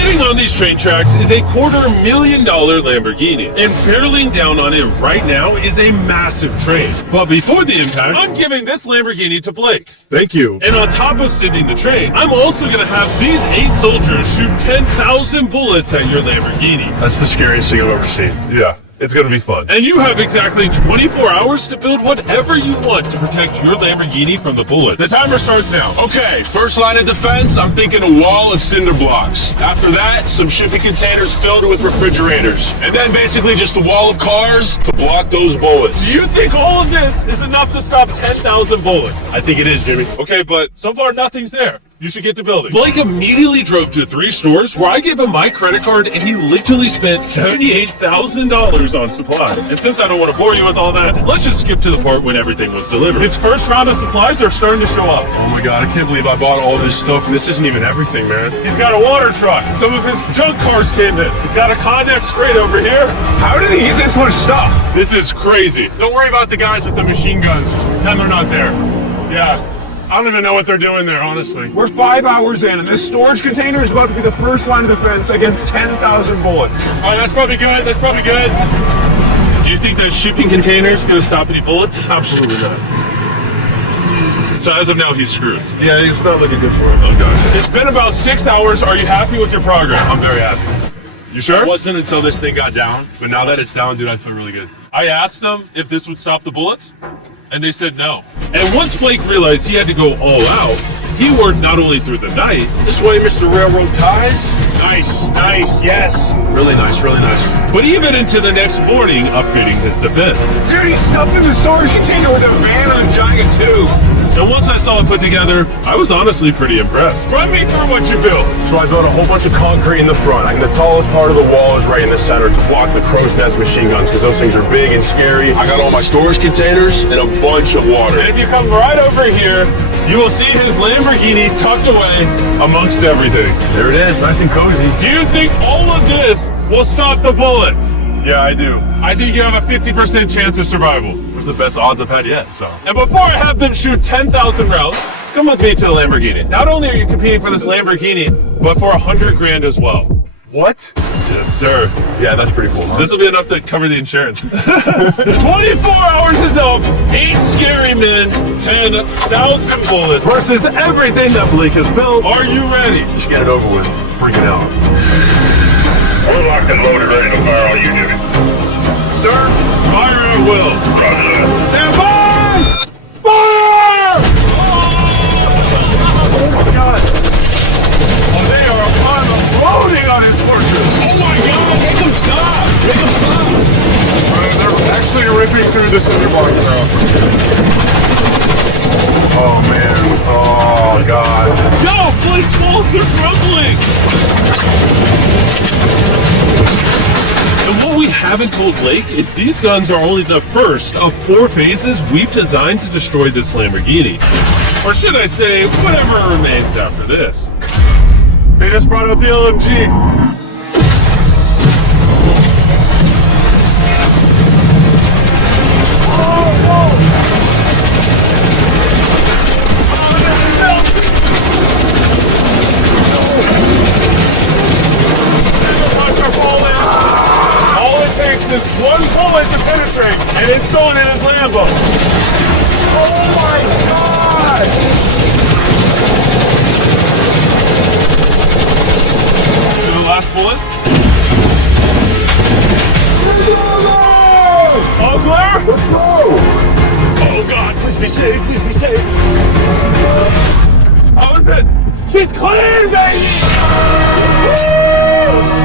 Sitting on these train tracks is a $250,000 Lamborghini, and barreling down on it right now is a massive train. But before the impact, I'm giving this Lamborghini to Blake. Thank you. And on top of sending the train, I'm also gonna have these 8 soldiers shoot 10,000 bullets at your Lamborghini. That's the scariest thing I've ever seen. Yeah. It's gonna be fun. And you have exactly 24 hours to build whatever you want to protect your Lamborghini from the bullets. The timer starts now. Okay, first line of defense, I'm thinking a wall of cinder blocks. After that, some shipping containers filled with refrigerators. And then basically just a wall of cars to block those bullets. Do you think all of this is enough to stop 10,000 bullets? I think it is, Jimmy. Okay, but so far nothing's there. You should get to building. Blake immediately drove to 3 stores where I gave him my credit card and he literally spent $78,000 on supplies. And since I don't want to bore you with all that, let's just skip to the part when everything was delivered. His first round of supplies are starting to show up. Oh my god, I can't believe I bought all this stuff and this isn't even everything, man. He's got a water truck. Some of his junk cars came in. He's got a Connex crate over here. How did he get this much stuff? This is crazy. Don't worry about the guys with the machine guns. Just pretend they're not there. Yeah. I don't even know what they're doing there, honestly. We're 5 hours in, and this storage container is about to be the first line of defense against 10,000 bullets. All right, that's probably good. That's probably good. Do you think that shipping container is going to stop any bullets? Absolutely not. So as of now, he's screwed. Yeah, it's not looking good for him. Oh gosh. It's been about 6 hours. Are you happy with your progress? I'm very happy. You sure? It wasn't until this thing got down, but now that it's down, dude, I feel really good. I asked them if this would stop the bullets, and they said no. And once Blake realized he had to go all out, he worked not only through the night. This way, Mr. Railroad Ties. Nice, nice, yes. Really nice, really nice. But even into the next morning, upgrading his defense. Dude, he's stuffing the storage container with a van on a giant tube. And once I saw it put together, I was honestly pretty impressed. Run me through what you built. So I built a whole bunch of concrete in the front, and the tallest part of the wall is right in the center to block the crow's nest machine guns, because those things are big and scary. I got all my storage containers and a bunch of water. And if you come right over here, you will see his Lamborghini tucked away amongst everything. There it is, nice and cozy. Do you think all of this will stop the bullets? Yeah, I do. I think you have a 50% chance of survival. It's the best odds I've had yet, so. And before I have them shoot 10,000 rounds, come with me to the Lamborghini. Not only are you competing for this Lamborghini, but for 100 grand as well. What? Yes, sir. Yeah, that's pretty cool, huh? This will be enough to cover the insurance. 24 hours is up, 8 scary men, 10,000 bullets. Versus everything that Blake has built. Are you ready? Just get it over with. Freaking out. We're locked and loaded, ready to fire on you, Jimmy. Sir, fire at will. Roger that. Stand by! Fire! Oh my god. Oh, they are unloading on his fortress. Oh my god, make them stop. Make them stop. They're actually ripping through the cinder blocks now. Oh man. Oh god. Yo, Blake's walls are crumbling! And what we haven't told Blake is these guns are only the first of 4 phases we've designed to destroy this Lamborghini. Or should I say, whatever remains after this. They just brought out the LMG. Just one bullet to penetrate, and it's going in his Lambo. Oh my god! To the last bullet. All clear? Let's go! Oh god, please be safe, please be safe. How is it? She's clean, baby!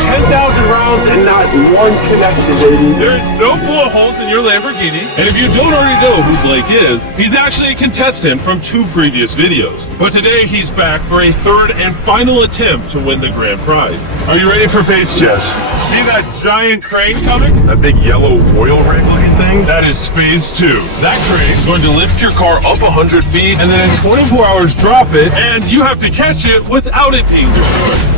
10,000 rounds and not one connection, baby. There's no bullet holes in your Lamborghini. And if you don't already know who Blake is, he's actually a contestant from 2 previous videos. But today he's back for a 3rd and final attempt to win the grand prize. Are you ready for phase 2? Yes. See that giant crane coming? That big yellow oil rig looking thing? That is phase 2. That crane is going to lift your car up 100 feet and then in 24 hours drop it, and you have to catch it without it being destroyed.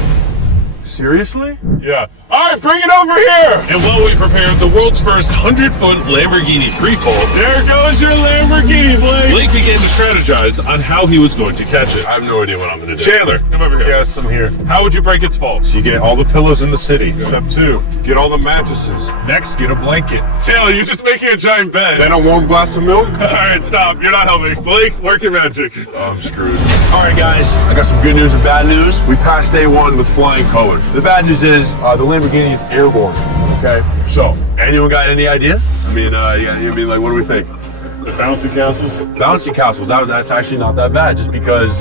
Seriously? Yeah. All right, bring it over here. And while we prepared the world's first 100-foot Lamborghini freefall, There goes your Lamborghini, Blake. Blake began to strategize on how he was going to catch it. I have no idea what I'm gonna do. Chandler, come over here. Yes, I'm here. How would you break its fall? So you get all the pillows in the city. Step 2, get all the mattresses. Next, get a blanket. Chandler, you're just making a giant bed. Then a warm glass of milk. All right, stop. You're not helping. Blake, work your magic. I'm screwed. All right, guys, I got some good news and bad news. We passed day 1 with flying colors. The bad news is the Lamborghini is airborne. Okay, so anyone got any ideas? I mean, like, what do we think? The bouncy castles. Bouncy castles. That's actually not that bad, just because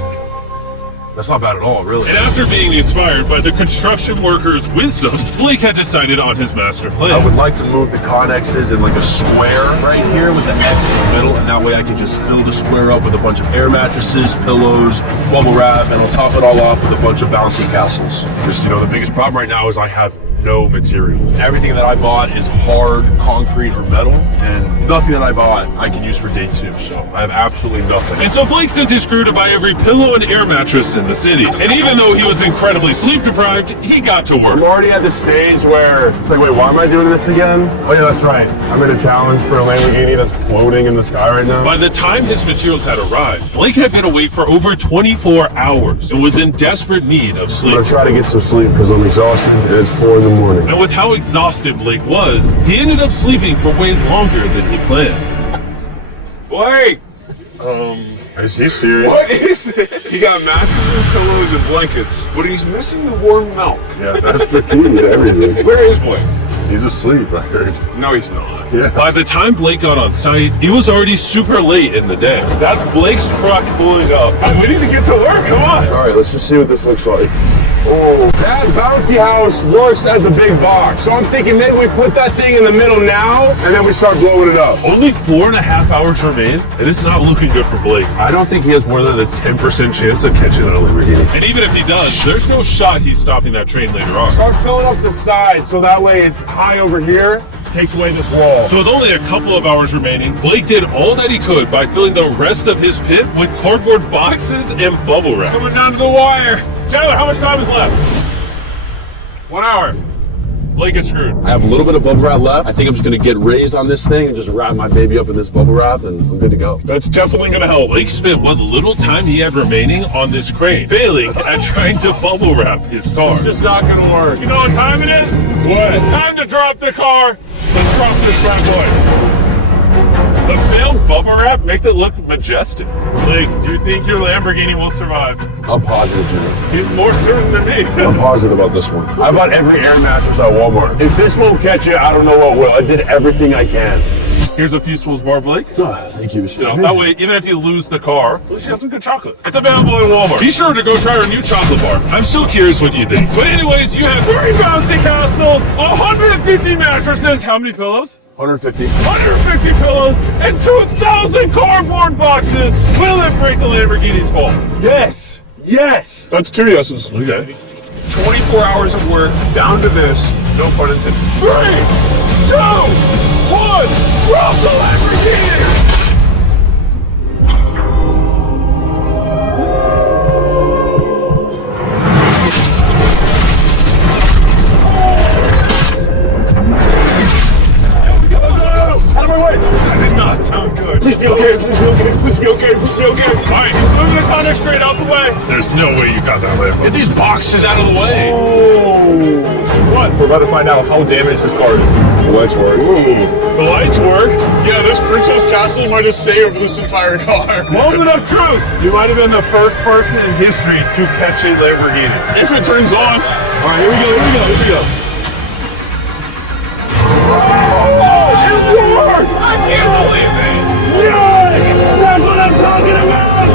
that's not bad at all, really. And after being inspired by the construction workers' wisdom, Blake had decided on his master plan. I would like to move the connexes in like a square right here with the X in the middle, and that way I can just fill the square up with a bunch of air mattresses, pillows, bubble wrap, and I'll top it all off with a bunch of bouncy castles. Just, the biggest problem right now is I have no materials. Everything that I bought is hard concrete or metal, and nothing that I bought I can use for day 2, so I have absolutely nothing. And so Blake sent his crew to buy every pillow and air mattress in the city. And even though he was incredibly sleep deprived, he got to work. I'm already at the stage where it's like, wait, why am I doing this again? Oh yeah, that's right. I'm in a challenge for a Lamborghini that's floating in the sky right now. By the time his materials had arrived, Blake had been awake for over 24 hours and was in desperate need of I'm sleep. gonna try to get some sleep because I'm exhausted and it's 4 in the morning. And with how exhausted Blake was, he ended up sleeping for way longer than he planned. Blake! Is he serious? What is this? He got mattresses, pillows, and blankets, but he's missing the warm milk. Yeah, that's the key to everything. Where is Blake? He's asleep, I heard. No, he's not. Yeah. By the time Blake got on site, he was already super late in the day. That's Blake's truck pulling up. We need to get to work. Come on. All right, let's just see what this looks like. Oh, that bouncy house works as a big box. So I'm thinking maybe we put that thing in the middle now, and then we start blowing it up. Only 4.5 hours remain, and it's not looking good for Blake. I don't think he has more than a 10% chance of catching a Lamborghini. And even if he does, there's no shot he's stopping that train later on. Start filling up the side so that way it's high over here, takes away this wall. So with only a couple of hours remaining, Blake did all that he could by filling the rest of his pit with cardboard boxes and bubble wrap. Coming down to the wire. Chandler, how much time is left? 1 hour. Blake is screwed. I have a little bit of bubble wrap left. I think I'm just gonna get raised on this thing and just wrap my baby up in this bubble wrap, and I'm good to go. That's definitely gonna help. Blake spent what little time he had remaining on this crane, failing at trying to bubble wrap his car. It's just not gonna work. You know what time it is? What? Time to drop the car. Let's drop this bad boy. The failed bubble wrap makes it look majestic. Blake, do you think your Lamborghini will survive? I'm positive, Jimmy. He's more certain than me. I'm positive about this one. I bought every air mattress at Walmart. If this won't catch it, I don't know what will. I did everything I can. Here's a Feastables bar, Blake. Thank you, You know, that way, even if you lose the car, at least you have some good chocolate. It's available in Walmart. Be sure to go try our new chocolate bar. I'm so curious what you think. But anyways, you have 3 bouncy castles, 150 mattresses, how many pillows? 150. 150 pillows, and 2,000 cardboard boxes. Will it break the Lamborghini's fall? Yes! Yes! That's 2 yeses. Okay. 24 hours of work down to this. No pun intended. 3, 2, 1, drop the Lamborghini! Out of my way! That did not sound good. Please be okay, please be okay, please be okay, please be okay. Alright, he's moving the contact straight out the way. There's no way you got that Lambo. Get these boxes out of the way. Oh! What? We're about to find out how damaged this car is. The lights work. Ooh, the lights work. Yeah, this Princess Castle might have saved this entire car. Moment of truth. You might have been the first person in history to catch a Lamborghini. If it turns on. All right, here we go, here we go, here we go. I can't believe it. Yes! That's what I'm talking about!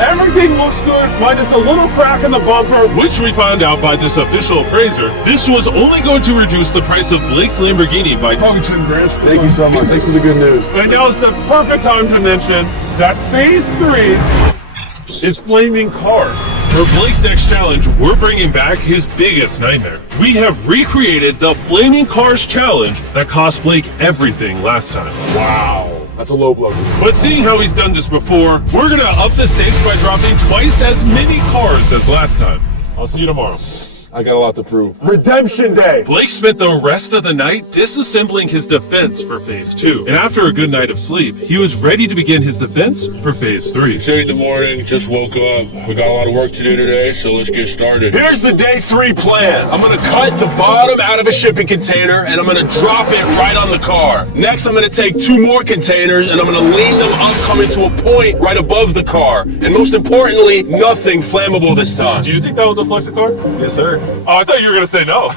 Everything looks good, minus a little crack in the bumper, which we found out by this official appraiser. This was only going to reduce the price of Blake's Lamborghini by Probably 10 grand. Thank you so much. Thanks for the good news. And now it's the perfect time to mention that Phase 3 is flaming cars. For Blake's next challenge, we're bringing back his biggest nightmare. We have recreated the Flaming Cars Challenge that cost Blake everything last time. Wow. That's a low blow. But seeing how he's done this before, we're gonna up the stakes by dropping twice as many cars as last time. I'll see you tomorrow. I got a lot to prove. Redemption Day. Blake spent the rest of the night disassembling his defense for Phase 2. And after a good night of sleep, he was ready to begin his defense for Phase 3. 8 in the morning, just woke up. We got a lot of work to do today, so let's get started. Here's the day 3 plan. I'm gonna cut the bottom out of a shipping container and I'm gonna drop it right on the car. Next, I'm gonna take 2 more containers and I'm gonna lean them up, coming to a point right above the car. And most importantly, nothing flammable this time. Do you think that will deflect the car? Yes, sir. Oh, I thought you were going to say no.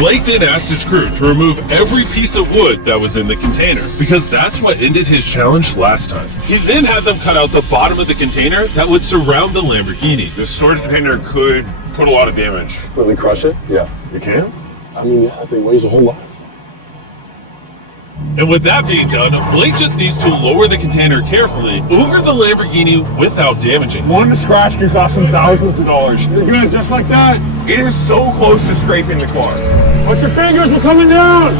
Blake then asked his crew to remove every piece of wood that was in the container, because that's what ended his challenge last time. He then had them cut out the bottom of the container that would surround the Lamborghini. This storage container could put a lot of damage. Really crush it? Yeah. You can? I mean, yeah, that thing weighs a whole lot. And with that being done, Blake just needs to lower the container carefully over the Lamborghini without damaging. One scratch can cost them thousands of dollars. Good, just like that. It is so close to scraping the car. But your fingers are coming down.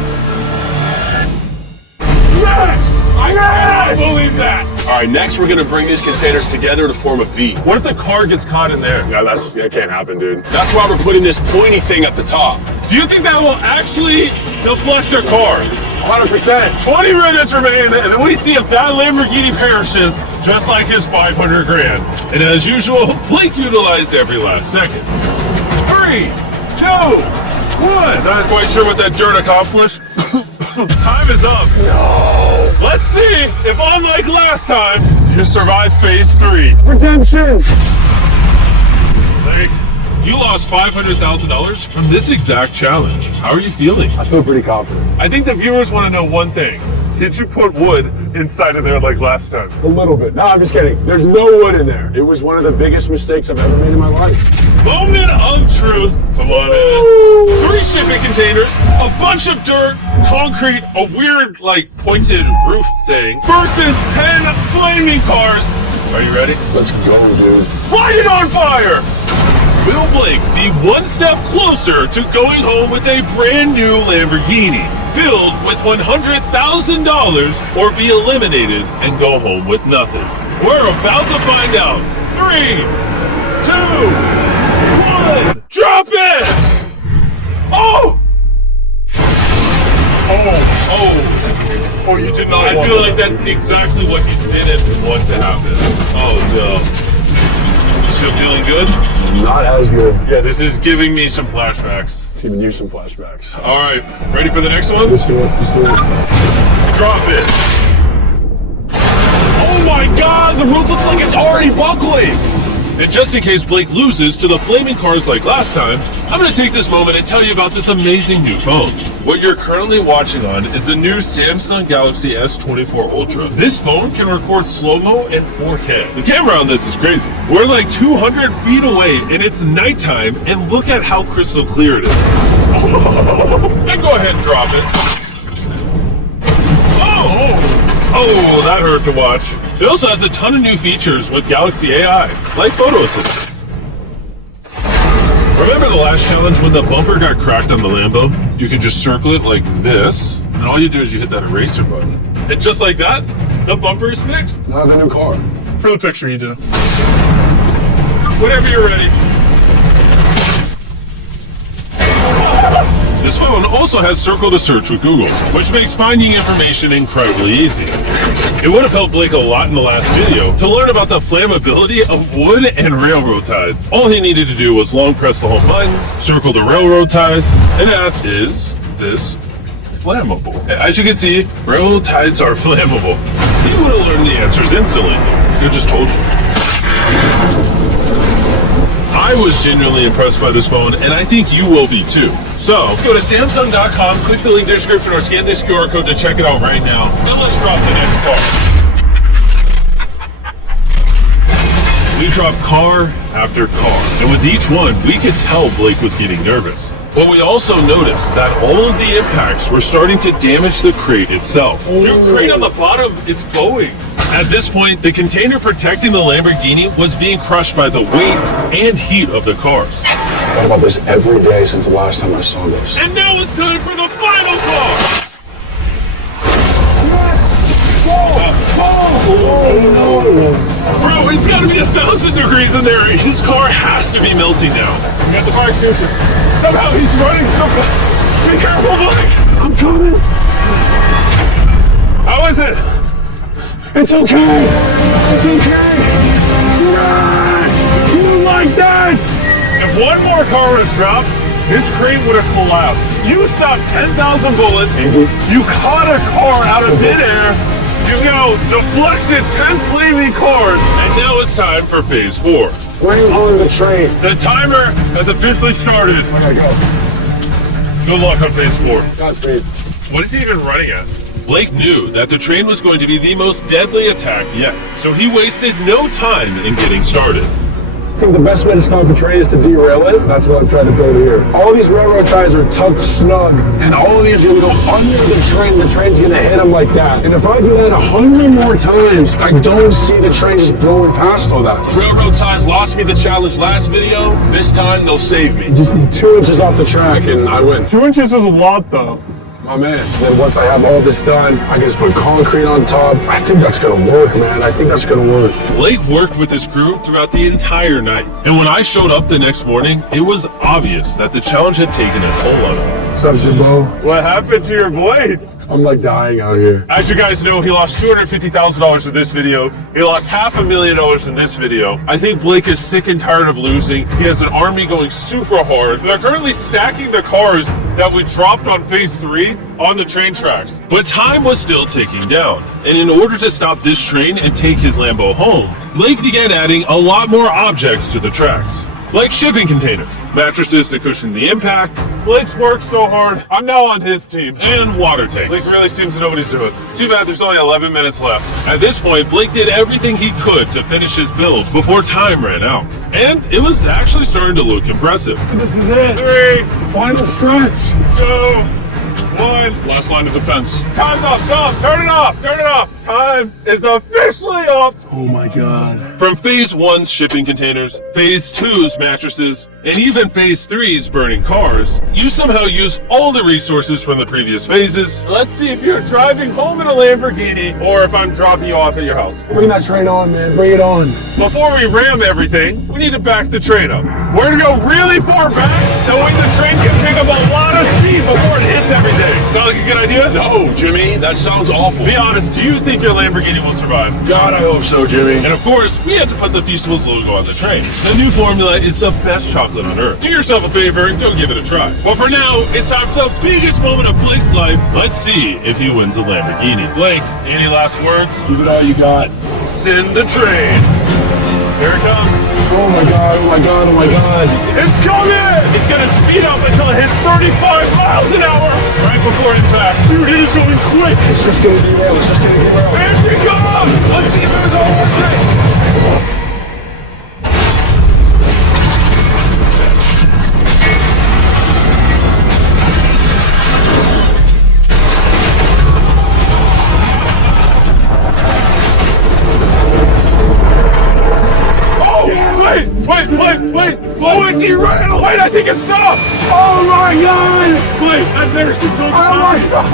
Yes! I cannot believe that. All right, next we're gonna bring these containers together to form a V. What if the car gets caught in there? Yeah, that can't happen, dude. That's why we're putting this pointy thing at the top. Do you think that will actually deflect the car? 100%. 20 minutes remain, and then we see if that Lamborghini perishes, just like his 500 grand. And as usual, Blake utilized every last second. 3, 2, 1. Not quite sure what that dirt accomplished. Time is up. No. Let's see if, unlike last time, you survive Phase 3. Redemption. Blake, you lost $500,000 from this exact challenge. How are you feeling? I feel pretty confident. I think the viewers want to know one thing. Did you put wood inside of there like last time? A little bit. No, I'm just kidding. There's no wood in there. It was one of the biggest mistakes I've ever made in my life. Moment of truth. Come on in. 3 shipping containers, a bunch of dirt, concrete, a weird, like, pointed roof thing, versus 10 flaming cars. Are you ready? Let's go, dude. Light it on fire! Will Blake be one step closer to going home with a brand new Lamborghini filled with $100,000, or be eliminated and go home with nothing? We're about to find out. 3, 2, 1, drop it! Oh! Oh, you did not. I feel like that's exactly what you didn't want to happen. Oh no. You still feeling good? Not as good. Yeah, this is giving me some flashbacks. Let's even use some flashbacks. All right, ready for the next one? Let's do it. Let's do it. Drop it. Oh my God, the roof looks like it's already buckling. And just in case Blake loses to the flaming cars like last time, I'm going to take this moment and tell you about this amazing new phone. What you're currently watching on is the new Samsung Galaxy S24 Ultra. This phone can record slow-mo and 4K. The camera on this is crazy. We're like 200 feet away and it's nighttime, and look at how crystal clear it is. And go ahead and drop it. Oh, that hurt to watch. It also has a ton of new features with Galaxy AI, like Photo Assist. Remember the last challenge when the bumper got cracked on the Lambo? You can just circle it like this, and all you do is you hit that eraser button. And just like that, the bumper is fixed. Now the new car. For the picture you do. Whenever you're ready. This phone also has Circle to Search with Google, which makes finding information incredibly easy. It would have helped Blake a lot in the last video to learn about the flammability of wood and railroad ties. All he needed to do was long press the home button, circle the railroad ties, and ask, is this flammable? As you can see, railroad ties are flammable. He would have learned the answers instantly. They just told you. I was genuinely impressed by this phone, and I think you will be too. So, go to Samsung.com, click the link in the description, or scan this QR code to check it out right now. And let's drop the next car. We dropped car after car, and with each one, we could tell Blake was getting nervous. But we also noticed that all of the impacts were starting to damage the crate itself. Your crate on the bottom is bowing. At this point, the container protecting the Lamborghini was being crushed by the weight and heat of the cars. I thought about this every day since the last time I saw this. And now it's time for the final car! Yes! Whoa! Whoa! Bro, it's gotta be 1,000 degrees in there. His car has to be melting now. We got the fire extinguisher. Somehow he's running so fast. Be careful, Blake. I'm coming. How is it? It's okay. It's okay. Crash! You like that? If one more car was dropped, this crane would have collapsed. You stopped 10,000 bullets. You caught a car out of midair. You now deflected 10 flaming cars. And now it's time for phase 4. Bring on the train. The timer has officially started. I gotta go. Good luck on phase 4. Godspeed. What is he even running at? Blake knew that the train was going to be the most deadly attack yet, so he wasted no time in getting started. I think the best way to stop a train is to derail it. That's what I'm trying to build here. All these railroad ties are tucked snug, and all of these are gonna go under the train. The train's gonna hit them like that. And if I do that 100 more times, I don't see the train just blowing past all that. Railroad ties lost me the challenge last video. This time they'll save me. Just need 2 inches off the track, and I win. 2 inches is a lot, though. My man. And then once I have all this done, I can just put concrete on top. I think that's gonna work, man. I think that's gonna work. Blake worked with his crew throughout the entire night, and when I showed up the next morning, it was obvious that the challenge had taken a toll on him. What's up, Jimbo? What happened to your voice? I'm like dying out here. As you guys know, he lost $250,000 in this video. He lost $500,000 in this video. I think Blake is sick and tired of losing. He has an army going super hard. They're currently stacking the cars that we dropped on phase 3 on the train tracks. But time was still ticking down. And in order to stop this train and take his Lambo home, Blake began adding a lot more objects to the tracks. Like shipping containers, mattresses to cushion the impact. Blake's worked so hard, I'm now on his team. And water tanks. Blake really seems to know what he's doing. Too bad there's only 11 minutes left. At this point, Blake did everything he could to finish his build before time ran out. And it was actually starting to look impressive. This is it. 3, Final stretch. 2, 1. Last line of defense. Time's up, stop, turn it off, turn it off. Time is officially up. Oh my God. From phase 1's shipping containers, phase 2's mattresses, and even phase 3's burning cars, you somehow use all the resources from the previous phases. Let's see if you're driving home in a Lamborghini or if I'm dropping you off at your house. Bring that train on, man. Bring it on. Before we ram everything, we need to back the train up. We're gonna go really far back, that way the train can pick up a lot of speed before it hits everything. Sound like a good idea? No, Jimmy, that sounds awful. Be honest, do you think your Lamborghini will survive? God, I hope so, Jimmy. And of course, we had to put the Feastables logo on the train. The new formula is the best chocolate on earth. Do yourself a favor and go give it a try. But for now, it's time for the biggest moment of Blake's life. Let's see if he wins a Lamborghini. Blake, any last words? Give it all you got. Send the train. Here it comes. Oh my God, oh my God, oh my God. It's coming! It's gonna speed up until it hits 35 miles an hour right before impact. Dude, it is going quick. It's just gonna derail. It's just gonna derail. Here she comes! Let's see if it was all worth it. Wait! Oh, it derailed! Wait, I think it stopped! Oh my God! Wait, I've never seen so much Oh my God!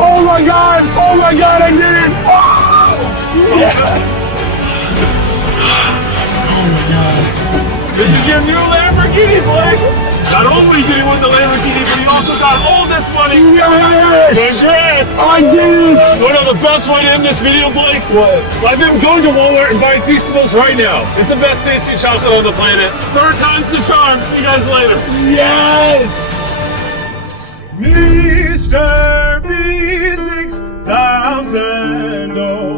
Oh my God! Oh my God! I did it! Oh! Yes! This is your new Lamborghini, Blake! Not only did he win the Lamborghini, but he also got all this money! Yes! Congrats! I did it! You know the best way to end this video, Blake? What? I've been going to Walmart and buying Feastables right now. It's the best tasty chocolate on the planet. 3rd time's the charm. See you guys later. Yes! Mr. B6000.